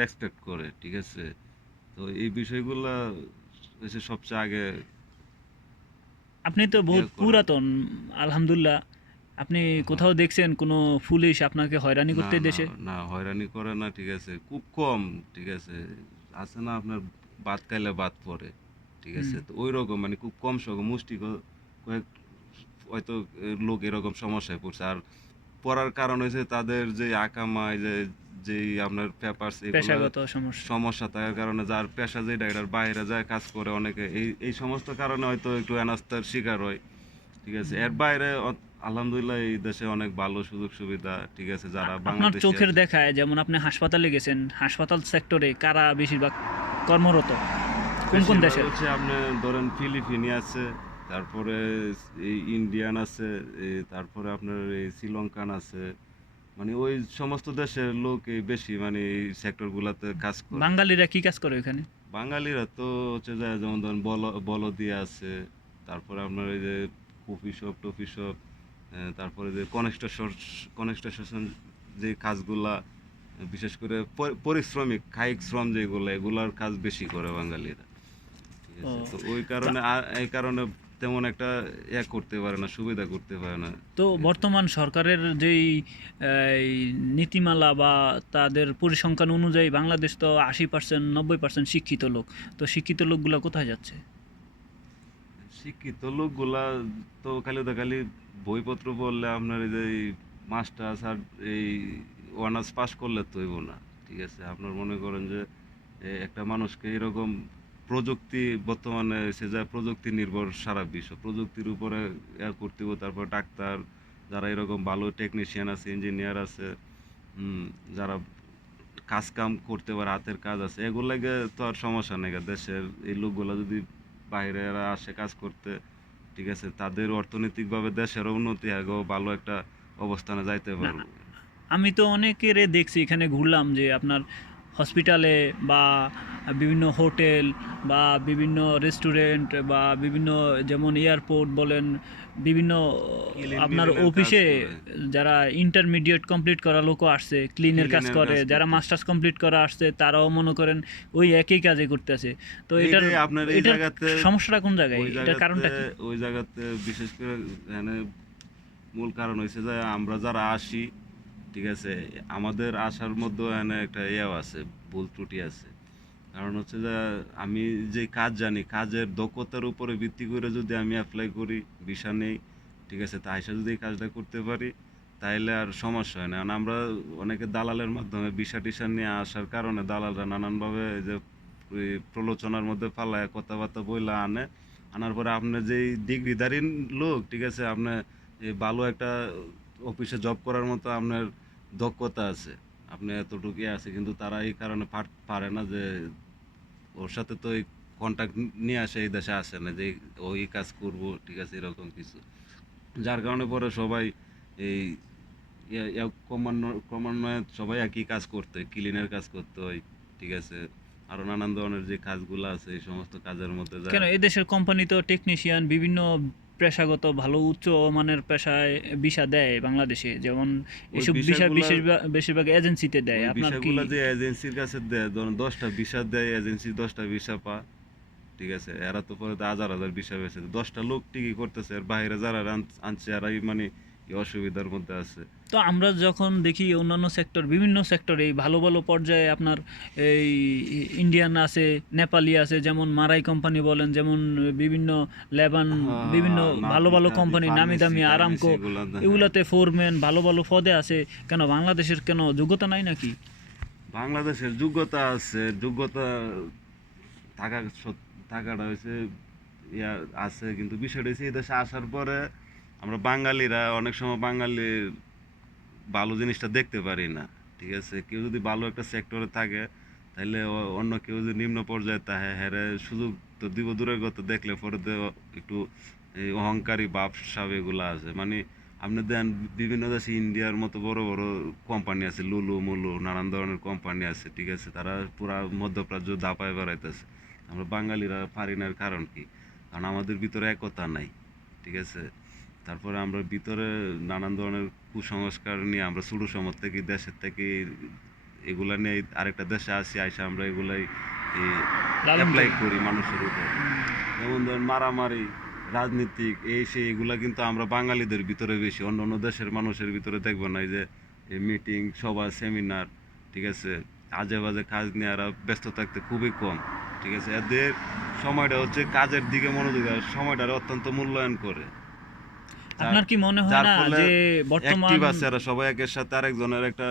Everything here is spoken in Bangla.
রেসপেক্ট করে, ঠিক আছে? তো এই বিষয়গুলা হচ্ছে সবচেয়ে আগে আপনি তো ইয়ে বহুত করে। পুরাতন, আলহামদুলিল্লাহ। আপনি হ্যাঁ। কোথাও দেখছেন কোনো পুলিশ আপনাকে হয়রানি না, করতে না, দেশে? না, হয়রানি করে না, ঠিক আছে? খুব কম, ঠিক আছে? আছে না আপনার ভাত খাইলে ভাত পড়ে, ঠিক হুম। আছে? তো ঐরকম মানে খুব কম মুষ্টি কয়েক হয়তো লোক এরকম সমস্যায় পড়ছে। আর পড়ার কারণ হইছে তাদের যে আকামা এই যেই আপনার পেপারস এগুলা পেশাগত সমস্যা। সমস্যা থাকার কারণে যার পেশা যেটা এটার বাইরে যায় কাজ করে অনেকে। এই সমস্ত কারণে হয়তো একটু হেনস্থার শিকার হয়। ঠিক আছে? এর বাইরে আলহামদুলিল্লাহ এই দেশে অনেক ভালো সুযোগ সুবিধা, ঠিক আছে? যারা আপনার বাংলাদেশী চোখের আছে। দেখায় যেমন আপনি হাসপাতালে গেছেন, হাসপাতাল সেক্টরে কারা বেশিরভাগ কর্মরত? কোন কোন বেশিরভাগ দেশের? হচ্ছে আপনার ধরেন ফিলিপিনি আছে, তারপরে এই ইন্ডিয়ান আছে, তারপরে আপনার এই শ্রীলঙ্কান আছে। মানে ওই সমস্ত দেশের লোক এই বেশি মানে এই সেক্টর গুলাতে কাজ করে। বাঙালিরা কি কাজ করে ওখানে? বাঙালিরা তো হচ্ছে যে যেমন ধরেন বলদিয়া আছে, তারপরে আপনার এই যে কফি শপ টফি শপ, তারপরে যে কনস্ট্রাকশন যে কাজগুলা, বিশেষ করে পরিশ্রমিক কায়িক শ্রম যেগুলো এগুলার কাজ বেশি করে বাঙালিরা, ঠিক ও, আছে? তো ওই তা কারণে এই কারণে তেমন একটা করতে পারে না, সুবিধা করতে পারে না, তো ঠিক আছে? বর্তমান সরকারের যেই এই নীতিমালা বা তাদের পরিসংখ্যান অনুযায়ী বাংলাদেশ তো 80% 90% শিক্ষিত লোক। তো শিক্ষিত লোকগুলা কোথায় যাচ্ছে? শিক্ষিত লোকগুলা তো খালি বইপত্র পড়লে আপনার এই যে মাস্টার্স আর এই অনার্স পাস করলে তো হইব না, ঠিক আছে? আপনার মনে করেন যে একটা মানুষকে এরকম প্রযুক্তি বর্তমানে সে যা প্রযুক্তি নির্ভর সারা বিশ্ব প্রযুক্তির উপরে করতে হবে। তারপর ডাক্তার, যারা এরকম ভালো টেকনিশিয়ান আছে, ইঞ্জিনিয়ার আছে, যারা কাজ কাম করতে পারে, হাতের কাজ আছে, এগুলোকে তো আর সমস্যা নেই দেশের এই লোকগুলা যদি বাইরে আসে কাজ করতে, ঠিক আছে? তাদের অর্থনৈতিকভাবে দেশেরও উন্নতি হবে, ভালো একটা অবস্থানে যাইতে না, পারবো। আমি তো অনেকেরে দেখছি এখানে ঘুরলাম যে আপনার হসপিটালে বা বিভিন্ন হোটেল বা বিভিন্ন রেস্টুরেন্ট বা বিভিন্ন যেমন এয়ারপোর্ট বলেন, বিভিন্ন আপনার মিলিনের কাজ অফিসে করে। যারা ইন্টারমিডিয়েট কমপ্লিট করা লোকও আসছে, ক্লিনের কাজ ক্লিনের করে, কাজ যারা করতেছে। মাস্টার্স কমপ্লিট করা আসছে তারাও মনে করেন ওই একই কাজে করতেছে। তো এটার এইটাই আপনার এই এটার জায়গাতে সমস্যাটা কোন জায়গায়? ওই এটার জায়গাতে কারণটা কি? ওই জায়গাতে বিশেষ করে মানে মূল কারণ হয়েছে যে আমরা যারা আসি, ঠিক আছে, আমাদের আসার মধ্যে এখানে একটা ইয়েও আছে, ভুল ত্রুটি আছে। কারণ হচ্ছে যে আমি যে কাজ জানি কাজের দক্ষতার উপরে ভিত্তি করে যদি আমি অ্যাপ্লাই করি, ভিসা নেই, ঠিক আছে, তা হিসেবে যদি এই কাজটা করতে পারি তাইলে আর সমস্যা হয় না। কারণ আমরা অনেকে দালালের মাধ্যমে ভিসা টিসা নিয়ে আসার কারণে দালালরা নানানভাবে এই যে ওই প্রলোচনার মধ্যে ফালায় কথাবার্তা বইলা আনার পরে আপনার যেই ডিগ্রিধারী লোক, ঠিক আছে, আপনার এই ভালো একটা অফিসে জব করার মতো আপনার দক্ষতা আছে, আপনি এতটুকুই আছে, কিন্তু তারা এই কারণে পারে না যে ওর সাথে তো এই কন্ট্যাক্ট নিয়ে আসে, এই দেশে আসে না যে ওই কাজ করব, ঠিক আছে, এরকম কিছু। যার কারণে পরে সবাই এই ক্রমান্বয়ে সবাই একই কাজ করতে হয়, ক্লিনের কাজ করতে হয়, ঠিক আছে? আরো নানান ধরনের যে কাজগুলো আছে এই সমস্ত কাজের মধ্যে কেন যায়। এদেশের কোম্পানি তো টেকনিশিয়ান বিভিন্ন পেশাগত ভালো উচ্চ মানের পেশায় ভিসা দেয় বাংলাদেশে, যেমন ওই এসব ভিসা বিষয়গুলা বেশিরভাগ বেশিরভাগ এজেন্সিতে দেয়। ওই আপনার কি? বিষয়গুলা যে এজেন্সির কাছে দেয়, ধরুন 10টা ভিসা দেয় এজেন্সি, 10টা ভিসা পা, ঠিক আছে? এরা তো পরে তো হাজার হাজার ভিসা বেছে 10টা লোক ঠিকই করতেছে, আর বাইরে যারা আনছে এরাই মানে এই অসুবিধার মধ্যে আছে। তো আমরা যখন দেখি অন্যান্য সেক্টর, বিভিন্ন সেক্টরে এই ভালো ভালো পর্যায়ে আপনার এই ইন্ডিয়ান আছে, নেপালি আছে, যেমন মারাই কোম্পানি বলেন, যেমন বিভিন্ন লেবান, হ্যাঁ, বিভিন্ন হ্যাঁ, ভালো ভালো নাপিতাদি কোম্পানি নামি ফার্মেসি দামি টার্মেসি আরামকো, এগুলা, হ্যাঁ। এগুলাতে ফোরম্যান ভালো ভালো পদে আছে। কেন বাংলাদেশের কেন যোগ্যতা নাই নাকি? বাংলাদেশের যোগ্যতা আছে, যোগ্যতা থাকা থাকাটা হয়েছে ইয়া আছে, কিন্তু বিষয়টা হচ্ছে এই দেশে আসার পরে আমরা বাঙালিরা অনেক সময় বাঙালির ভালো জিনিসটা দেখতে পারি না, ঠিক আছে? কেউ যদি ভালো একটা সেক্টরে থাকে তাহলে অন্য কেউ যদি নিম্ন পর্যায়ে থাকে হ্যাঁ সুযোগ তো দিব দূরের কথা, দেখলে পরে তো একটু এই অহংকারী ভাব সাব এগুলো আছে মানে। আপনি দেন বিভিন্ন দেশে ইন্ডিয়ার মতো বড় বড় কোম্পানি আছে, লুলু মুলু নানান ধরনের কোম্পানি আছে, ঠিক আছে, তারা পুরা মধ্যপ্রাচ্য দাপায় বেড়াইতেছে। আমরা বাঙালিরা পারি না, এর কারণ কি? কারণ আমাদের ভিতরে একতা নাই, ঠিক আছে? তারপরে আমরা ভিতরে নানান ধরনের কুসংস্কার নিয়ে আমরা ছোট সময় থেকে দেশের থেকে এগুলা নিয়ে আরেকটা দেশে আসি, আইসা আমরা এগুলাই লালন অ্যাপ্লাই করি। করি মানুষের উপর। যেমন ধরেন মারামারি, রাজনীতিক এই সেই এগুলা কিন্তু আমরা বাঙালিদের ভিতরে বেশি, অন্য অন্য দেশের মানুষের ভিতরে দেখবো না। এই যে মিটিং, সভা, সেমিনার, ঠিক আছে, আজে বাজে কাজ নিয়ে এরা ব্যস্ত থাকতে খুবই কম, ঠিক আছে। এদের সময়টা হচ্ছে কাজের দিকে মনোযোগ, আর সময়টার অত্যন্ত মূল্যায়ন করে, যার আপনার কি মনে হয় যার না ফলে যে অ্যাক্টিভ বর্তমান আছে, এরা সবাই একের সাথে আরেকজনের একটা